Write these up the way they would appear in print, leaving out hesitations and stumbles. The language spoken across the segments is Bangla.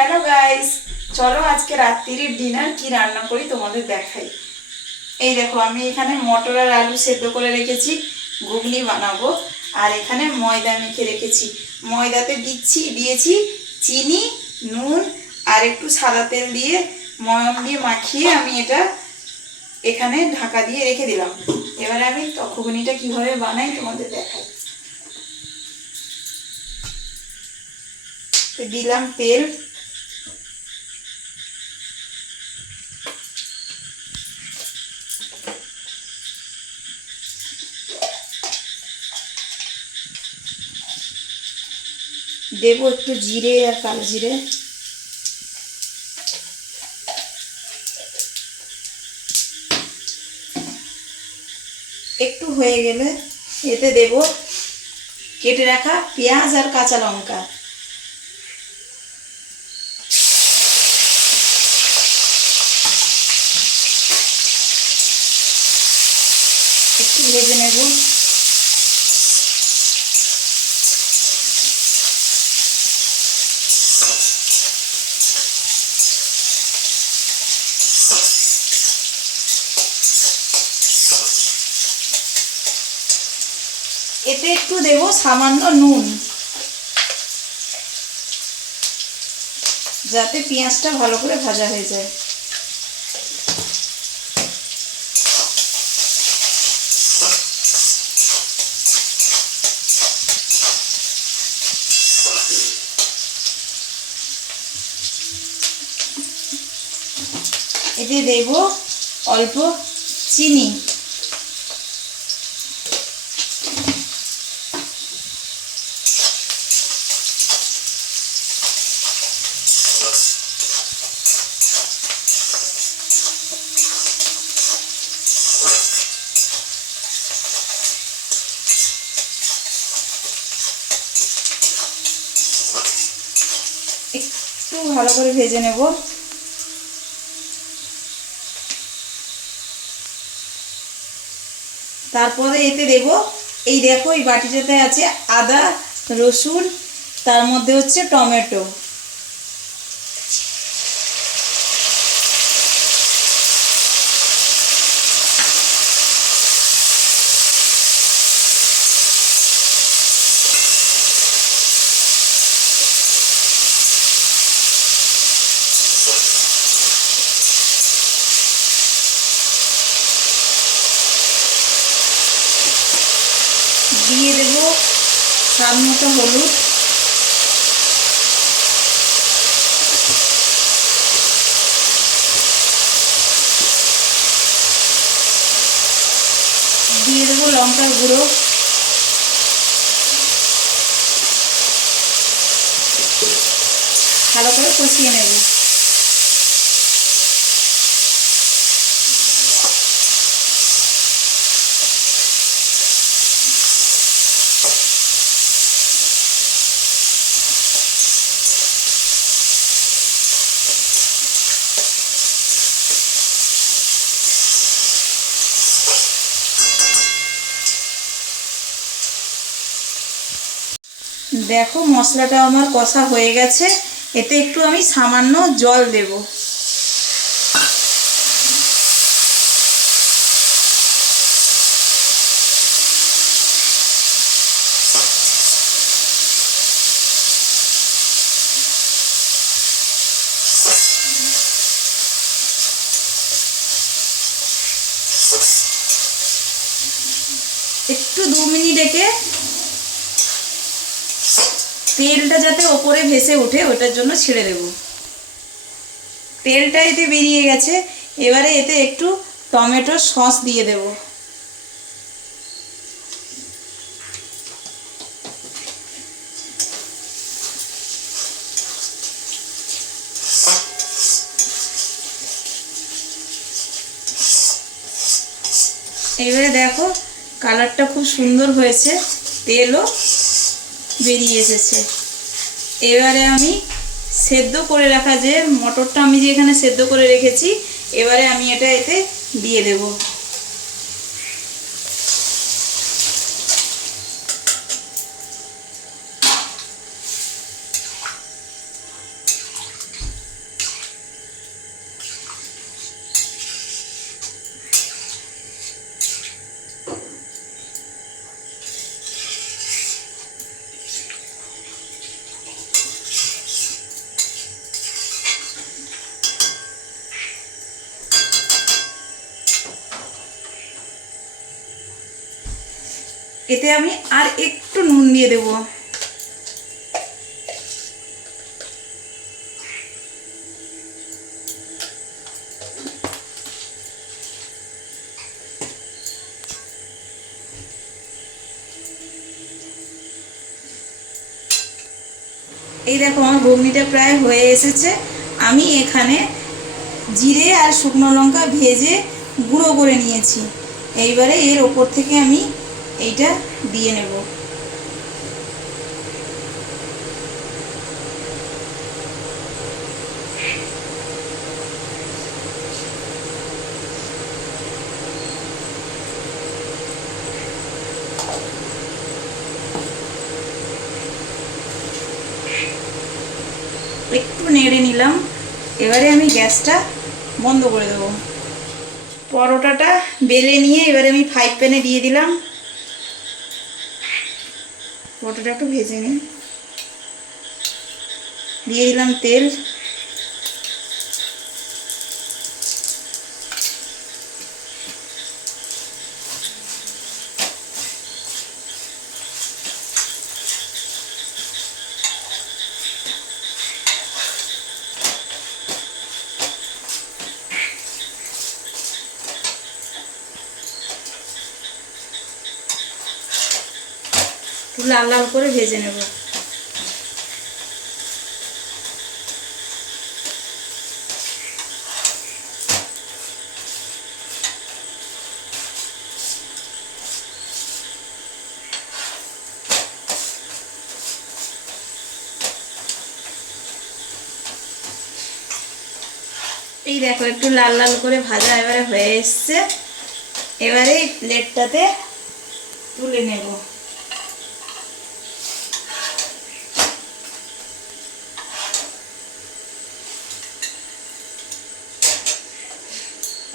হ্যালো গাইস, চলো আজকে রাত্রির ডিনার কি রান্না করি তোমাদের দেখাই। এই দেখো, আমি এখানে মটর আর আলু সেদ্ধ করে রেখেছি, ঘুগনি বানাবো। আর এখানে ময়দা মেখে রেখেছি। ময়দাতে দিয়েছি চিনি, নুন আর একটু সাদা তেল দিয়ে ময়ম দিয়ে মাখিয়ে আমি এটা এখানে ঢাকা দিয়ে রেখে দিলাম। এবারে আমি ঘুগনিটা কিভাবে বানাই তোমাদের দেখাই। তো দিলাম তেল, দেবো একটু জিরে আর কালো জিরে, একটু হয়ে গেলে এতে দেব কেটে রাখা পেঁয়াজ আর কাঁচা লঙ্কা। একটু ভেজে নেব। এতে একটু দেব সামান্য নুন, যাতে পেঁয়াজটা ভালো করে ভাজা হয়ে যায়। এতে দেব অল্প চিনি, একটু ভালো করে ভেজে নেব। তারপরে এতে দেব, এই দেখো এই বাটিটাতে আছে আদা, রসুন, তার মধ্যে হচ্ছে টমেটো। দিয়ে দেব স্বাদ মতো হলুদ, দিয়ে দেবো লঙ্কার গুঁড়ো, ভালো করে কষিয়ে নেব। দেখো মশলাটা আমার কষা হয়ে গেছে। এতে একটু আমি সামান্য জল দেব। একটু 2 মিনিট রেখে তেলটা যাতে ওপরে ভেসে ওঠে ওটার জন্য ছেড়ে দেব। তেলটা এতে বেরিয়ে গেছে। এবারে এতে একটু টমেটো সস দিয়ে দেব। এবারে দেখো কালারটা খুব সুন্দর হয়েছে, তেলও বেরিয়ে এসেছে। এবারে আমি সেদ্ধ করে রাখা যে মটরটা আমি যে এখানে সেদ্ধ করে রেখেছি, এবারে আমি এটা এতে দিয়ে দেব। এতে আমি আর একটু নুন দিয়ে দেব। এই দেখো আমার ঘুগনিটা প্রায় হয়ে এসেছে। আমি এখানে জিরে আর শুকনো লঙ্কা ভেজে গুঁড়ো করে নিয়েছি। এইবারে এর ওপর থেকে আমি এইটা দিয়ে নেব। একটু নেড়ে নিলাম। এবারে আমি গ্যাসটা বন্ধ করে দেবো। পরোটাটা বেলে নিয়ে এবারে আমি ফ্রাই প্যানে দিয়ে দিলাম। পরোটাটা একটু ভেজে নিই। দিয়ে দিলাম তেল। একটু লাল লাল করে ভেজে নেব। এই দেখো একটু লাল লাল করে ভাজা এবারে হয়ে এসছে। এবারে এই প্লেটটাতে তুলে নেব।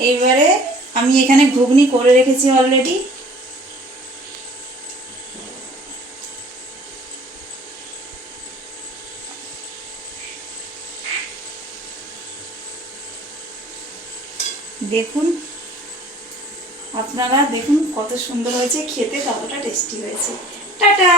এইবারে আমি এখানে ঘুগনি করে রেখেছি অলরেডি। দেখুন, আপনারা দেখুন কত সুন্দর হয়েছে, খেতে কতটা টেস্টি হয়েছে। টাটা।